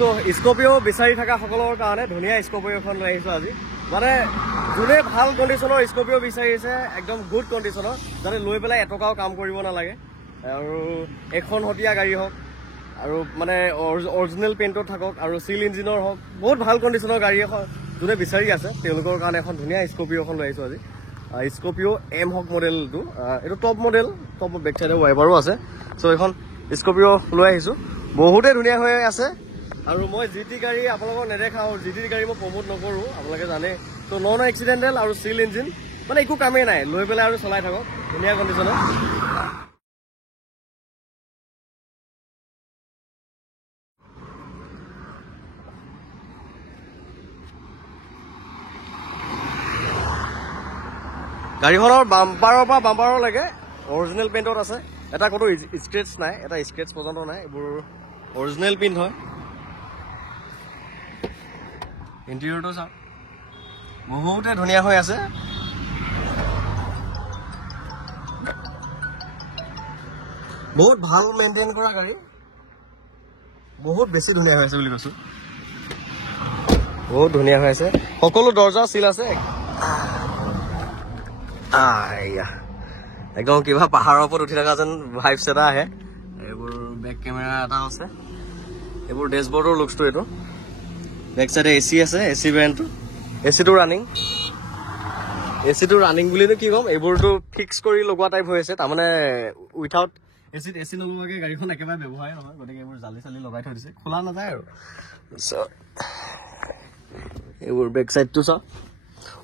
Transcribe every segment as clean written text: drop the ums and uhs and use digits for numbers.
তো স্কৰপিঅ বিচাৰি থকা সকলৰ কাৰণে ধুনীয়া স্কৰপিঅ এখন লৈ আহিছোঁ আজি মানে যোনে ভাল কণ্ডিশ্যনৰ স্কৰপিঅ বিচাৰিছে একদম গুড কণ্ডিশ্যনৰ যাতে লৈ পেলাই এটকাও কাম কৰিব নালাগে আৰু এখন হতীয়া গাড়ী হওক আৰু মানে অৰিজিনেল পেইণ্টত থাকক আৰু চিল ইঞ্জিনৰ হওক বহুত ভাল কণ্ডিশ্যনৰ গাড়ী এখন যোনে বিচাৰি আছে তেওঁলোকৰ কাৰণে এখন ধুনীয়া স্কৰপিঅ এখন লৈ আহিছোঁ আজি স্কৰপিঅ এম হক মডেলটো এইটো টপ মডেল টপ বেক চাইডে ৱাইপাৰো আছে চ' এখন স্কৰপিঅ লৈ আহিছোঁ বহুতেই ধুনীয়া হৈ আছে আৰু মই জিটি গাড়ী আপোনালোকক নেদেখাওঁ জিটি গাড়ী মই প্ৰমোট নকৰোঁ আপোনালোকে জানে তো নন এক্সিডেণ্টেল আৰু চিল ইঞ্জিন মানে একো কামেই নাই লৈ পেলাই আৰু চলাই থাকক ধুনীয়া কণ্ডিশ্যনত গাড়ীখনৰ বাম্পাৰৰ পৰা বাম্পাৰলৈকে অৰিজিনেল পেইণ্টত আছে এটা ক'তো স্ক্ৰেচ নাই এটা স্ক্ৰেচ পৰ্যন্ত নাই এইবোৰ অৰিজিনেল পেইণ্ট হয় ইণ্টেৰিয়ৰটো চাওক বহুতে ধুনীয়া হৈ আছে বহুত ভাল মেইনটেইন কৰা গাড়ী বহুত বেছি ধুনীয়া হৈ আছে বুলি কৈছোঁ বহুত ধুনীয়া হৈ আছে সকলো দৰ্জা চিল আছে একদম কিবা পাহাৰৰ ওপৰত উঠি থকা যেন ভাইবছ এটা আহে এইবোৰ বেক কেমেৰা এটা আছে এইবোৰ ডেছবৰ্ডৰ লুকছটো এইটো বেক চাইডে এচি আছে এচি ব্ৰেণ্ডটো এচিটো ৰানিং বুলিনো কি ক'ম এইবোৰতো ফিক্স কৰি লগোৱা টাইপ হৈ আছে তাৰমানে উইথাউট এচি নলোৱাকৈ গাড়ীখন একেবাৰে ব্যৱহাৰ নহয় গতিকে এইবোৰ জালি চালি লগাই থৈ দিছে খোলা নাযায় আৰু এইবোৰ বেক চাইডটো চাওক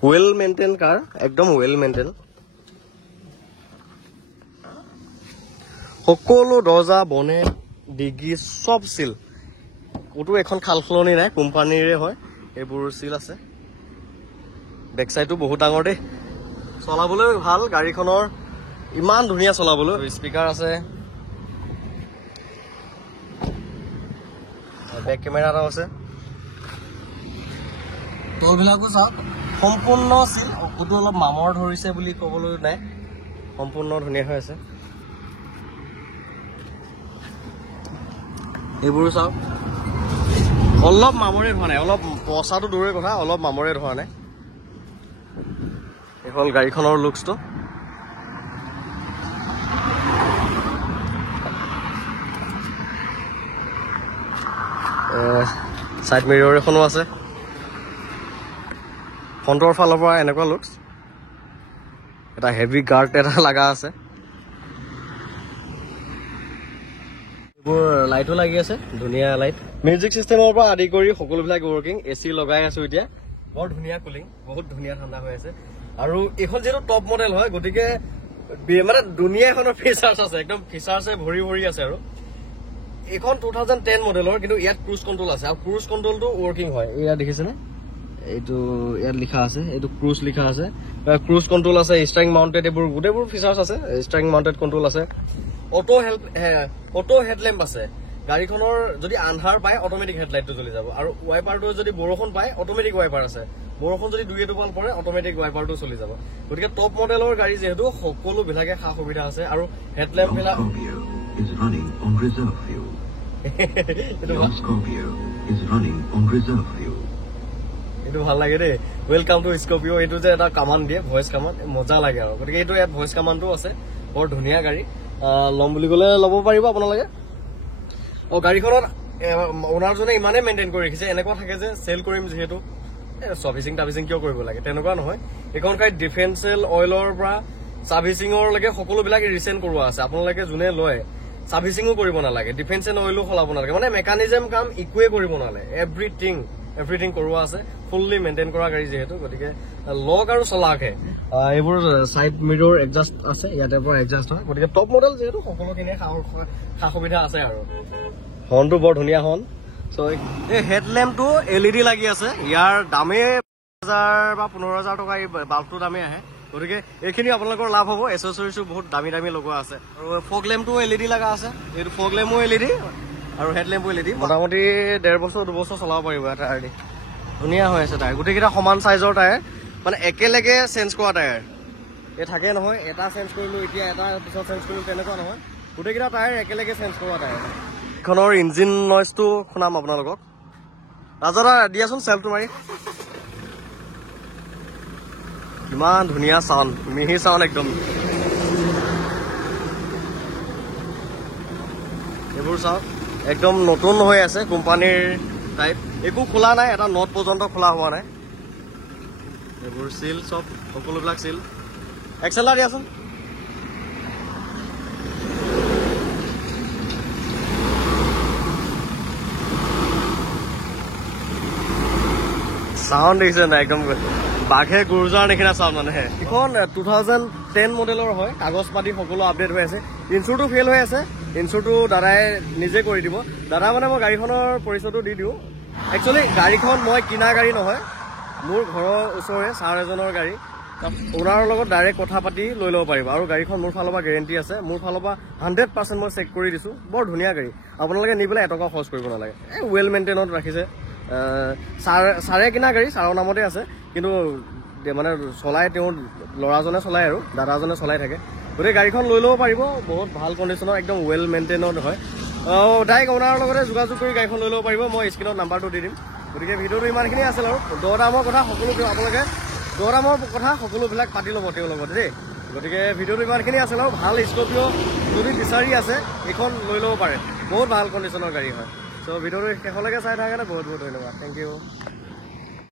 ৱেল মেইনটেইন কাৰ একদম ৱেল মেইনটেইন সকলো দৰ্জা বনেট ডিগি চব চিল ক'তো এখন খাল সলনি নাই কোম্পানীৰে হয় এইবোৰ চিল আছে বেক চাইডটো বহুত ডাঙৰ দেই চলাবলৈ ভাল গাড়ীখনৰ ইমান ধুনীয়া চলাবলৈ স্পীকাৰ আছে বেক কেমেৰা এটাও আছে তলবিলাকো চাওক সম্পূৰ্ণ চিল ক'তো অলপ মামৰ ধৰিছে বুলি ক'বলৈ নাই সম্পূৰ্ণ ধুনীয়া হৈ আছে এইবোৰো চাওক অলপ মামৰে ধৰা নাই অলপ পচাটো দূৰৰে কথা অলপ মামৰে ধৰা নাই এই হ'ল গাড়ীখনৰ লুকছটো চাইড মিৰৰ এখনো আছে ফ্ৰণ্টৰ ফালৰ পৰা এনেকুৱা লুকছ এটা হেভি গাৰ্ড এটা লগা আছে এইবোৰ লাইটো লাগি আছে ধুনীয়া লাইট মিউজিক চিষ্টেমৰ পৰা আদি কৰি সকলোবিলাক ৱৰ্কিং এচি লগাই আছো এতিয়া বৰ ধুনীয়া কুলিং বহুত ধুনীয়া ঠাণ্ডা হৈ আছে আৰু এইখন যিহেতু টপ মডেল হয় গতিকে মানে দুনিয়া এখনৰ ফিচাৰ্ছ আছে একদম ফিচাৰ্ছে ভৰি ভৰি আছে আৰু এইখন 2010 মডেলৰ কিন্তু ইয়াত ক্ৰুজ কণ্ট্ৰল আছে আৰু ক্ৰুজ কণ্ট্ৰলটো ৱৰ্কিং হয় এয়া দেখিছেনে এইটো ইয়াত লিখা আছে এইটো ক্ৰুজ লিখা আছে ক্ৰুজ কণ্ট্ৰল আছে ষ্টাৰিং মাউণ্টেড এইবোৰ গোটেইবোৰ ফিচাৰ্ছ আছে ষ্টাৰিং মাউণ্টেড কণ্ট্ৰল আছে অটো হেডলেম্প আছে গাড়ীখনৰ যদি আন্ধাৰ পায় অট'মেটিক হেডলাইটটো জ্বলি যাব আৰু ৱাইপাৰটো যদি বৰষুণ পায় অট'মেটিক ৱাইপাৰ আছে বৰষুণ যদি দুই এটোপাল পৰে অট'মেটিক ৱাইপাৰটো চলি যাব গতিকে টপ মডেলৰ গাড়ী যিহেতু সকলোবিলাকে সা সুবিধা আছে আৰু হেডলেম্পবিলাক এইটো ভাল লাগে দেই ৱেলকাম টু স্কৰপিঅ এইটো যে এটা কামাণ্ড দিয়ে ভইচ কামাণ্ড মজা লাগে আৰু গতিকে এইটো ইয়াত ভইচ কামাণ্ডটো আছে বৰ ধুনীয়া গাড়ী ল'ম বুলি ক'লে ল'ব পাৰিব আপোনালোকে গাড়ীখনত অ'নাৰজনে ইমানেই মেইনটেইন কৰি ৰাখিছে এনেকুৱা থাকে যে চেল কৰিম যিহেতু চাৰ্ভিচিং টাৰ্ভিচিং কিয় কৰিব লাগে তেনেকুৱা নহয় এইখন গাড়ীত ডিফেন্সিয়েল অইলৰ পৰা চাৰ্ভিচিঙৰলৈকে সকলোবিলাক ৰিচেণ্ট কৰোৱা আছে আপোনালোকে যোনে লয় চাৰ্ভিচিঙো কৰিব নালাগে ডিফেন্সিয়েল অইলো সলাব নালাগে মানে মেকানিজম কাম একোৱে কৰিব নালাগে এভৰিথিং কৰোৱা আছে ফুল্লি মেইনটেইন কৰা গাড়ী যিহেতু গতিকে লগ আৰু চলাকহে এইবোৰ চাইড মিৰৰ এডজাষ্ট আছে ইয়াতে পৰা এডজাষ্ট হয় গতিকে টপ মডেল যিহেতু সকলোখিনি সা সুবিধা আছে আৰু হৰ্ণটো বৰ ধুনীয়া হৰ্ণ চ' এই হেডলেম্পটো LED লাগি আছে ইয়াৰ দামেই 10,000 বা 15,000 টকা এই বাল্বটোৰ দামেই আহে গতিকে এইখিনি আপোনালোকৰ লাভ হ'ব এচেছৰিজো বহুত দামী লগোৱা আছে আৰু ফগ লেম্পটো LED লগা আছে এইটো ফগ লেম্পো LED আৰু হেডলেম্পো LED মোটামুটি 1.5 বছৰ 2 বছৰ চলাব পাৰিব টায়াৰ দি ধুনীয়া হৈ আছে টায়াৰ গোটেইকেইটা সমান চাইজৰ টায়াৰ মানে একেলগে চেঞ্জ কৰা টায়াৰ এই থাকে নহয় এটা চেঞ্জ কৰিলোঁ এতিয়া এটা পিছত চেঞ্জ কৰিলোঁ তেনেকুৱা নহয় গোটেইকেইটা টায়াৰ একেলগে চেঞ্জ কৰা টায়াৰ এইখনৰ ইঞ্জিন নইজটো শুনাম আপোনালোকক ৰাজা দিয়াচোন চেল্ফটো মাৰি কিমান ধুনীয়া চাউণ্ড মিহি চাউণ্ড একদম এইবোৰ চাওক একদম নতুন হৈ আছে কোম্পানীৰ টাইপ একো খোলা নাই এটা নট পৰ্যন্ত খোলা হোৱা নাই এইবোৰ চিল চব সকলোবিলাক চিল এক্সেলাৰ দিয়াচোন চাউণ্ড দেখিছে নাই একদম বাঘে গুৰজাৰ নিচিনা চাউণ্ড মানে এইখন 2010 মডেলৰ হয় কাগজ পাতি সকলো আপডেট হৈ আছে ইঞ্চুৰটো ফেইল হৈ আছে ইঞ্চুৰটো দাদাই নিজে কৰি দিব দাদা মানে মই গাড়ীখনৰ পৰিচয়টো দি দিওঁ একচুৱেলি গাড়ীখন মই কিনা গাড়ী নহয় মোৰ ঘৰৰ ওচৰৰে ছাৰ এজনৰ গাড়ী ওনাৰৰ লগত ডাইৰেক্ট কথা পাতি লৈ ল'ব পাৰিব আৰু গাড়ীখন মোৰ ফালৰ পৰা গেৰেণ্টি আছে মোৰ ফালৰ পৰা 100% মই চেক কৰি দিছোঁ বৰ ধুনীয়া গাড়ী আপোনালোকে নি পেলাই এটকা খৰচ কৰিব নালাগে এই ৱেল মেইনটেইনত ৰাখিছে ছাৰে কিনা গাড়ী ছাৰৰ নামতে আছে কিন্তু মানে চলাই তেওঁৰ ল'ৰাজনে চলাই আৰু দাদাজনে চলাই থাকে গতিকে গাড়ীখন লৈ ল'ব পাৰিব বহুত ভাল কণ্ডিশ্যনৰ একদম ৱেল মেইনটেইনত হয় ডাইৰেক্ট অ'নাৰৰ লগতে যোগাযোগ কৰি গাড়ীখন লৈ ল'ব পাৰিব মই স্ক্ৰীণত নাম্বাৰটো দি দিম গতিকে ভিডিঅ'টো ইমানখিনি আছিল আৰু দৰ-দামৰ কথা সকলো আপোনালোকে দৰ-দামৰ কথা সকলোবিলাক পাতি ল'ব তেওঁৰ লগত দেই গতিকে ভিডিঅ'টো ইমানখিনি আছিল আৰু ভাল স্কৰ্পিঅ' যদি বিচাৰি আছে এইখন লৈ ল'ব পাৰে বহুত ভাল কণ্ডিশ্যনৰ গাড়ী হয় চ' ভিডিঅ'টো শেষলৈকে চাই থাকে বহুত বহুত ধন্যবাদ থেংক ইউ